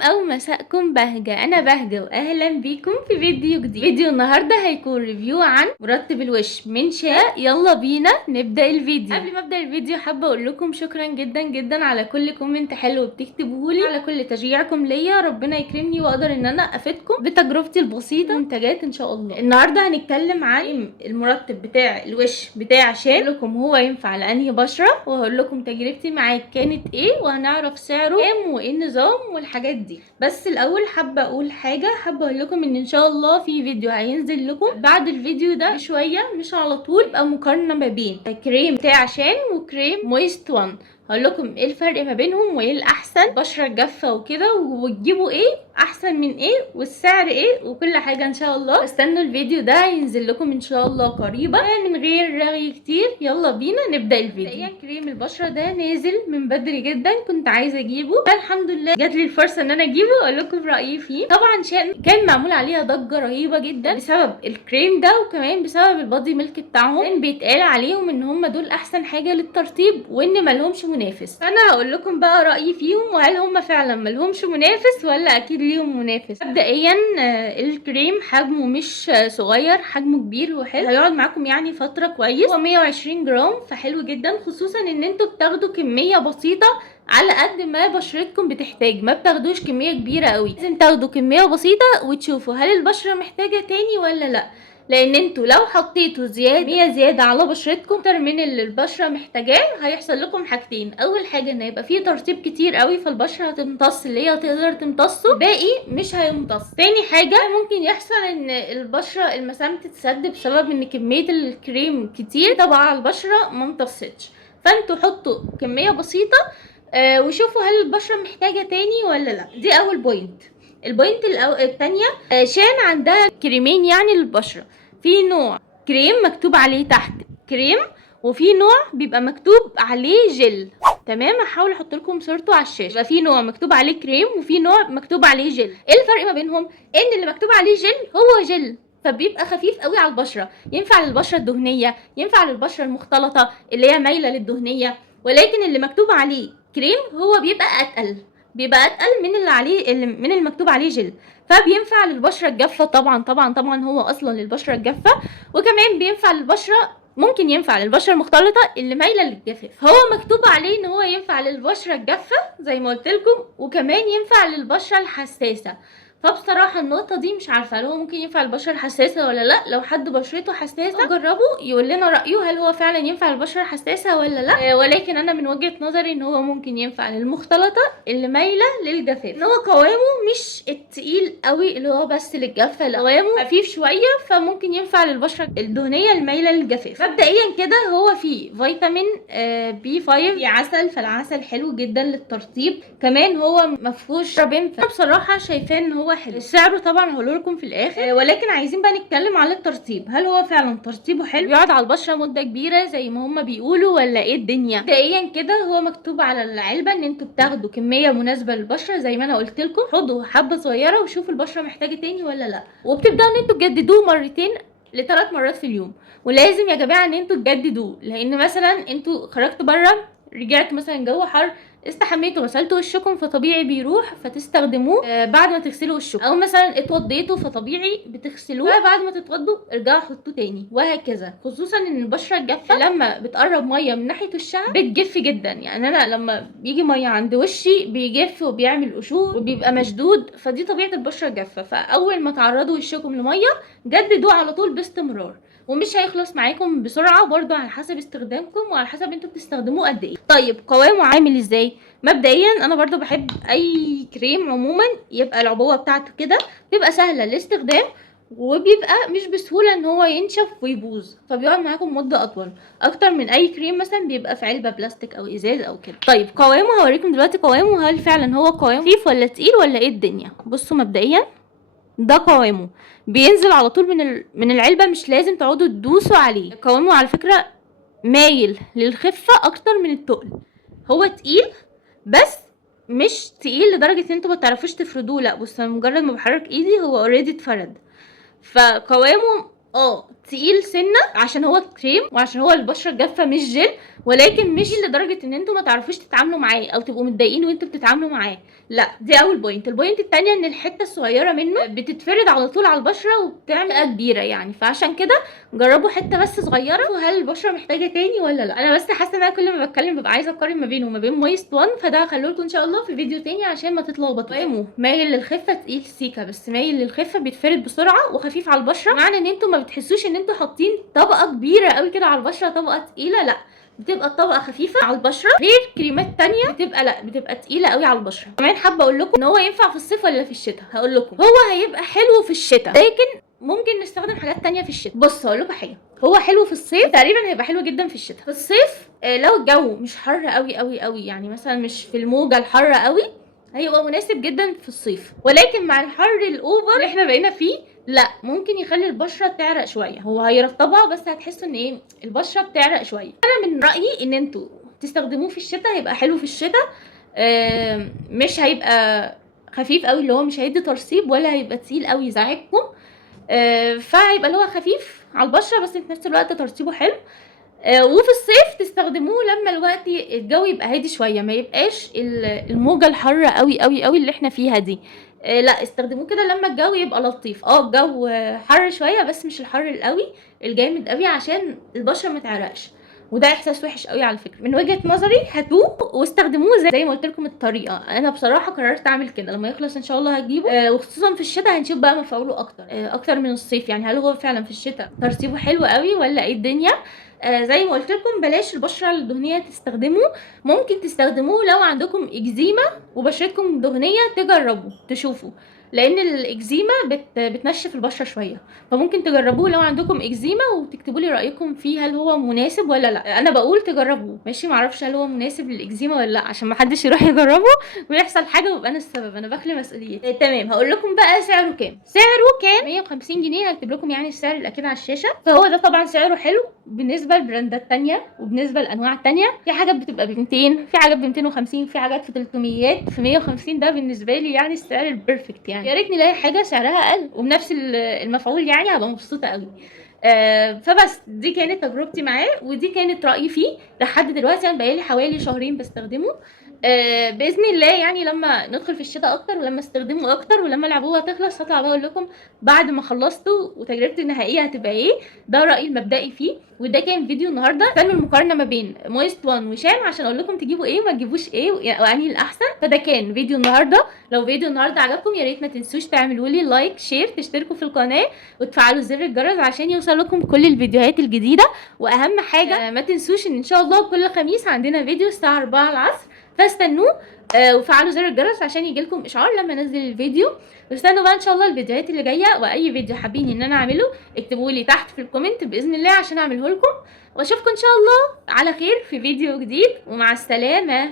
او مساءكم بهجة. انا بهجة واهلا بيكم في فيديو جديد. فيديو النهاردة هيكون ريفيو عن مرطب الوش من شاء. يلا بينا نبدأ الفيديو. قبل ما ابدأ الفيديو حابة اقول لكم شكرا جدا جدا على كل كومنت حلو بتكتبوهولي، على كل تشجيعكم ليا. ربنا يكرمني واقدر ان انا افيدكم بتجربتي البسيطة منتجات ان شاء الله. النهاردة هنتكلم عن المرطب بتاع الوش بتاع شاء. هقول لكم هو ينفع لانهي بشرة، وهقول لكم تجربتي معاه كانت ايه، وهنعرف سعره كام وايه النظام والحاجات دي. بس الاول حابه اقول حاجه، حابه اقول لكم ان شاء الله في فيديو هينزل لكم بعد الفيديو ده بشويه، مش على طول، يبقى مقارنه ما بين كريم بتاع شان وكريم مويست وان. هقول لكم ايه الفرق ما بينهم وايه الاحسن، بشره جافه وكده، وتجيبوا ايه احسن من ايه، والسعر ايه، وكل حاجه ان شاء الله. استنوا الفيديو ده هينزل لكم ان شاء الله قريبا. من غير رغي كتير يلا بينا نبدا الفيديو. كريم البشره ده نازل من بدري جدا، كنت عايزه اجيبه، فالحمد لله جات لي الفرصه ان انا اجيبه واقول لكم رايي فيه. طبعا كان معمول عليها ضجه رهيبه جدا بسبب الكريم ده، وكمان بسبب البادي ميلك بتاعهم. كان بيتقال عليهم ان هم دول احسن حاجه للترطيب وان ملهمش منافس. فانا هقول لكم بقى رايي فيهم، وهل هم فعلا ملهمش منافس ولا اكيد ليهم منافس. مبدئيا الكريم حجمه مش صغير، حجمه كبير وحلو، هيقعد معاكم يعني فتره كويس. هو 120 جرام فحلو جدا، خصوصا ان انتوا بتاخدوا كميه بسيطه على قد ما بشرتكم بتحتاج، ما بتاخدوش كميه كبيره قوي. لازم تاخدوا كميه بسيطه وتشوفوا هل البشره محتاجه تاني ولا لا، لان انتوا لو حطيتوا كميه زياده على بشرتكم اكتر من اللي البشره محتاجاه، هيحصل لكم حاجتين. اول حاجه ان هيبقى فيه ترطيب كتير قوي، فالبشره هتمتص اللي هي تقدر تمتصه، الباقي مش هيمتص. تاني حاجه ممكن يحصل ان البشره المسام تتسد بسبب ان كميه الكريم كتير طبعا على البشره ما امتصتش. فانتوا حطوا كميه بسيطه وشوفوا هل البشره محتاجه تاني ولا لا. دي اول بوينت. البوينت التانية، شان عندها كريمين يعني للبشره. في نوع كريم مكتوب عليه تحت كريم، وفي نوع بيبقى مكتوب عليه جل. تمام، هحاول احط لكم صورته على الشاشه. يبقى في نوع مكتوب عليه كريم وفي نوع مكتوب عليه جل. ايه الفرق ما بينهم؟ ان اللي مكتوب عليه جل هو جل، فبيبقى خفيف قوي على البشره، ينفع للبشره الدهنيه، ينفع للبشره المختلطه اللي هي مايله للدهنيه. ولكن اللي مكتوب عليه كريم هو بيبقى اتقل، بيبقى اتقل من اللي عليه من المكتوب عليه جل، فبينفع للبشره الجافه. طبعا هو اصلا للبشره الجافه، وكمان بينفع للبشره، ممكن ينفع للبشره المختلطه اللي مايله للجفاف. هو مكتوب عليه ان هو ينفع للبشره الجافه زي ما قلت لكم، وكمان ينفع للبشره الحساسه. فبصراحه النقطه دي مش عارفه هل هو ممكن ينفع للبشره الحساسه ولا لا. لو حد بشرته حساسه جربوا يقول لنا رايه هل هو فعلا ينفع للبشره الحساسه ولا لا. ولكن انا من وجهه نظري ان هو ممكن ينفع للمختلطه اللي مايله للجفاف. ان هو قوامه مش التقيل قوي اللي هو بس للجافه، لا قوامه خفيف شويه، فممكن ينفع للبشره الدهنيه المايله للجفاف. مبدئيا كده هو فيه فيتامين بي 5، في عسل، فالعسل حلو جدا للترطيب. كمان هو مفهوش رابين، بصراحه شايفاه ان هو حلو. سعره طبعا هقوله لكم في الاخر. ولكن عايزين بقى نتكلم على الترطيب، هل هو فعلا ترطيبه حلو بيقعد على البشره مده كبيره زي ما هما بيقولوا ولا ايه الدنيا؟ مبدئيا كده هو مكتوب على العلبه ان انتوا بتاخدوا كميه مناسبه للبشره زي ما انا قلت لكم. خدوا حبه صغيره وشوفوا البشره محتاجه تاني ولا لا، وبتبداوا ان انتوا تجددوه مرتين ل3 مرات في اليوم. ولازم يا جماعه ان انتوا تجددوه، لان مثلا انتوا خرجتوا بره، رجعت مثلا جو حر، استحميتوا غسلتوا وشكم، فطبيعي بيروح فتستخدموه بعد ما تغسلوا وشكم. او مثلا اتوضيتوا فطبيعي بتغسلوه، بعد ما تتوضوا ارجعوا حطوه تاني، وهكذا. خصوصا ان البشره الجافه لما بتقرب ميه من ناحيه وشها بتجف جدا. يعني انا لما بيجي ميه عند وشي بيجف وبيعمل قشور وبيبقى مشدود، فدي طبيعه البشره الجافه. فاول ما تعرضوا وشكم لميه جددوه على طول باستمرار، ومش هيخلص معاكم بسرعه، برضو على حسب استخدامكم وعلى حسب انتوا بتستخدموه قد ايه. طيب قوامه عامل ازاي؟ مبدئيا انا برضو بحب اي كريم عموما يبقى العبوه بتاعته كده تبقى سهله الاستخدام، وبيبقى مش بسهوله ان هو ينشف ويبوظ، فبيقعد معاكم مده اطول اكتر من اي كريم مثلا بيبقى في علبه بلاستيك او ازاز او كده. طيب قوامه هوريكم دلوقتي قوامه، هل فعلا هو قوامه خفيف ولا تقيل ولا ايه الدنيا. بصوا مبدئيا ده قوامه بينزل على طول من العلبه، مش لازم تقعدوا تدوسوا عليه. قوامه على فكره مايل للخفه اكتر من التقل. هو تقيل بس مش تقيل لدرجه ان انتوا ما تعرفوش تفردوه، لا. بص انا مجرد ما بحرك ايدي هو اوريدي اتفرد. فقوامه تقيل سنه عشان هو كريم وعشان هو البشره جافه مش جل، ولكن مش لدرجه ان انتوا ما تعرفوش تتعاملوا معاه او تبقوا متضايقين وانتوا بتتعاملوا معاه. لا، دي اول بوينت. البوينت الثانيه ان الحته الصغيره منه بتتفرد على طول على البشره وبتعمل كبيره يعني، فعشان كده جربوا حته بس صغيره وهل البشره محتاجه تاني ولا لا. انا بس حاسه ان انا كل ما بتكلم ببقى عايزه اقارن ما بينه وما بين مويست 1، فده هخليه لكم ان شاء الله في فيديو تاني عشان ما تتلخبطوا. مايل للخفه، تقيل سيكا بس مايل للخفه، بيتفرد بسرعه وخفيف على البشره، معنى ان انتوا ما بتحسوش ان انتوا حاطين طبقه كبيره قوي كده على البشره، طبقه تقيله، لا بتبقى الطبقه خفيفه على البشره، غير كريمات تانية بتبقى تقيله قوي على البشره. كمان حابه اقول لكم ان هو ينفع في الصيف ولا في الشتاء. هقول لكم هو هيبقى حلو في الشتاء، لكن ممكن نستخدم حاجات تانية في الشتاء. بص هقول لكم حاجه، هو حلو في الصيف تقريبا هيبقى حلو جدا في الشتاء. في الصيف لو الجو مش حر قوي قوي قوي، يعني مثلا مش في الموجه الحاره قوي، هيبقى مناسب جدا في الصيف. ولكن مع الحر الاوفر اللي احنا بقينا فيه، لا ممكن يخلي البشره تعرق شويه. هو هيرطبها بس هتحسوا ان ايه، البشره بتعرق شويه. انا من رايي ان انتوا تستخدموه في الشتاء، هيبقى حلو في الشتاء. مش هيبقى خفيف قوي اللي هو مش هيدي ترسيب، ولا هيبقى تقيل قوي يزعجكم. فهيبقى اللي هو خفيف على البشره بس في نفس الوقت ترطيبه حلو. وفي الصيف تستخدموه لما الوقت الجو يبقى هادي شويه، ما يبقاش الموجه الحاره قوي قوي قوي اللي احنا فيها دي. لا، استخدموه كده لما الجو يبقى لطيف. الجو حر شويه بس مش الحر القوي الجامد قوي عشان البشره ما تعرقش، وده احساس وحش قوي على فكره. من وجهه نظري هاتوه واستخدموه زي ما قلت لكم الطريقه. انا بصراحه قررت اعمل كده، لما يخلص ان شاء الله هجيبه. وخصوصا في الشتاء هنشوف بقى مفعوله اكتر من الصيف، يعني هل هو فعلا في الشتاء ترطيبه حلو قوي ولا ايه الدنيا. زي ما قلت لكم بلاش البشره الدهنيه تستخدموه. ممكن تستخدموه لو عندكم اكزيما وبشرتكم دهنيه، تجربوا تشوفوا، لان الاكزيما بتنشف البشره شويه، فممكن تجربوه لو عندكم اكزيما وتكتبوا لي رايكم فيه هل هو مناسب ولا لا. انا بقول تجربوه ماشي، معرفش هل هو مناسب للاكزيما ولا لا عشان ما حدش يروح يجربه ويحصل حاجه ويبقى انا السبب، انا بخلي مسؤوليتي. تمام، هقول لكم بقى سعره كام. سعره كان 150 جنيه، هكتب لكم يعني السعر الاكيد على الشاشه. فهو ده طبعا سعره حلو بالنسبه لبراندات تانية وبالنسبه لانواع تانية. في حاجات بتبقى ب 200، في حاجات ب 250، في حاجات في 300، في 150. ده بالنسبه لي يعني السعر البرفكت، يعني يا ريت نلاقي حاجه سعرها اقل وبنفس المفعول، يعني هبقى مبسوطه قوي. فبس دي كانت تجربتي معاه ودي كانت رايي فيه لحد دلوقتي. انا بقالي حوالي شهرين بستخدمه. باذن الله يعني لما ندخل في الشتاء اكتر ولما استخدمه اكتر ولما العبوه تخلص هطلع بقول لكم بعد ما خلصته وتجربتي النهائيه هتبقى ايه. ده رايي المبدئي فيه. وده كان فيديو النهارده. استنوا المقارنه ما بين مويست 1 وشام عشان اقول لكم تجيبوا ايه وما تجيبوش ايه وانهي الاحسن. فده كان فيديو النهارده. لو فيديو النهارده عجبكم يا ريت ما تنسوش تعملوا لي لايك، شير، تشتركوا في القناه وتفعلوا زر الجرس عشان يوصل لكم كل الفيديوهات الجديده. واهم حاجه ما تنسوش ان شاء الله كل خميس عندنا فيديو الساعه 4 العصر، فاستنوه. وفعلوا زر الجرس عشان يجيلكم اشعار لما انزل الفيديو. واستنوا بقى ان شاء الله الفيديوهات اللي جايه، واي فيديو حابين ان انا اعمله اكتبوا لي تحت في الكومنت باذن الله عشان اعمله لكم. واشوفكم ان شاء الله على خير في فيديو جديد، ومع السلامه.